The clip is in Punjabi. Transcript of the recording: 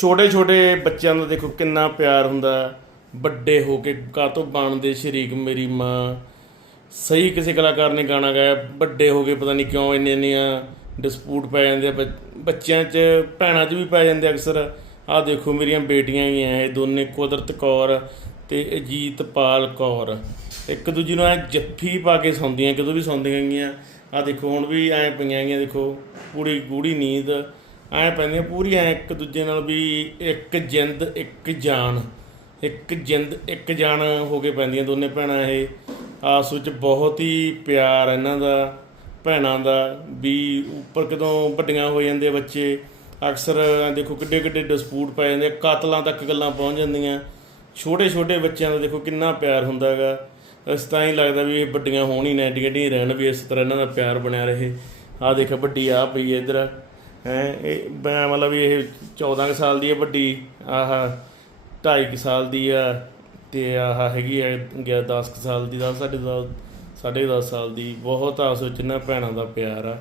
ਛੋਟੇ ਛੋਟੇ ਬੱਚਿਆਂ ਦਾ ਦੇਖੋ ਕਿੰਨਾ ਪਿਆਰ ਹੁੰਦਾ ਵੱਡੇ ਹੋ ਕੇ ਕਾਤੋਂ ਬਣਦੇ ਸ਼ਰੀਕ ਮੇਰੀ ਮਾਂ। ਸਹੀ ਕਿਸੇ ਕਲਾਕਾਰ ਨੇ ਗਾਣਾ ਗਾਇਆ, ਵੱਡੇ ਹੋ ਕੇ ਪਤਾ ਨਹੀਂ ਕਿਉਂ ਇੰਨੇ ਇੰਨੀਆਂ ਡਿਸਪੂਟ ਪੈ ਜਾਂਦੇ ਆ। ਬੱਚ- ਬੱਚਿਆਂ 'ਚ ਭੈਣਾਂ 'ਚ ਵੀ ਪੈ ਜਾਂਦੇ ਆ ਅਕਸਰ। ਆਹ ਦੇਖੋ ਮੇਰੀਆਂ ਬੇਟੀਆਂ ਹੀ ਆ ਇਹ ਦੋਨੇ ਕੁਦਰਤ ਕੌਰ ਤੇ ਅਜੀਤਪਾਲ ਕੌਰ। ਇੱਕ ਦੂਜੀ ਨੂੰ ਐ ਜੱਫੀ ਪਾ ਕੇ ਸੌਂਦੀਆਂ, ਕਦੋਂ ਵੀ ਸੌਂਦੀਆਂ ਗਈਆਂ। ਆਹ ਦੇਖੋ ਹੁਣ ਵੀ ਐ ਪਈਆਂ ਗਈਆਂ, ਦੇਖੋ। ਪੂਰੀ ਗੂੜੀ ਨੀਂਦ। ਐ ਪੈਂਦੀਆਂ ਪੂਰੀ ਐ ਇੱਕ ਦੂਜੇ ਨਾਲ ਵੀ ਇੱਕ ਜਿੰਦ, ਇੱਕ ਜਾਨ। ਇੱਕ ਜਿੰਦ, ਇੱਕ ਜਾਨ ਹੋ ਕੇ ਪੈਂਦੀਆਂ ਦੋਨੇ ਭੈਣਾਂ ਇਹ। ਆਪਸ ਵਿੱਚ ਬਹੁਤ ਹੀ ਪਿਆਰ ਇਹਨਾਂ ਦਾ, ਭੈਣਾਂ ਦਾ ਵੀ ਉੱਪਰ ਕਦੋਂ ਵੱਡੀਆਂ ਹੋ ਜਾਂਦੇ ਬੱਚੇ, ਅਕਸਰ ਦੇਖੋ ਕਿੱਡੇ ਕਿੱਡੇ ਡਿਸਪੂਟ ਪੈ ਜਾਂਦੇ ਕਾਤਲਾਂ ਤੱਕ ਗੱਲਾਂ ਪਹੁੰਚ ਜਾਂਦੀਆਂ। ਛੋਟੇ ਛੋਟੇ ਬੱਚਿਆਂ ਦਾ ਦੇਖੋ ਕਿੰਨਾ ਪਿਆਰ ਹੁੰਦਾ ਹੈਗਾ। ਇਸ ਤਾਂ ਹੀ ਲੱਗਦਾ ਵੀ ਇਹ ਵੱਡੀਆਂ ਹੋਣ ਹੀ ਨਾ, ਐਡੀਆਂ ਏਡੀਆਂ ਰਹਿਣ ਵੀ ਇਸ ਤਰ੍ਹਾਂ ਇਹਨਾਂ ਦਾ ਪਿਆਰ ਬਣਿਆ ਰਹੇ। ਆਹ ਦੇਖ ਵੱਡੀ ਆ ਪਈ ਹੈ ਇੱਧਰ। ਇਹ ਮੈਂ ਮਤਲਬ ਵੀ ਇਹ 14 ਕੁ ਸਾਲ ਦੀ ਹੈ ਵੱਡੀ, ਆਹ 2.5 ਸਾਲ ਦੀ ਆ, ਤੇ ਆਹ ਹੈਗੀ ਹੈ 10 ਸਾਲ ਦੀ ਦਾ ਸਾਢੇ ਦਸ ਸਾਢੇ ਦਸ ਸਾਲ ਦੀ, ਬਹੁਤ ਆਸ ਵਿੱਚ ਇਹਨਾਂ ਭੈਣਾਂ ਦਾ ਪਿਆਰ ਆ।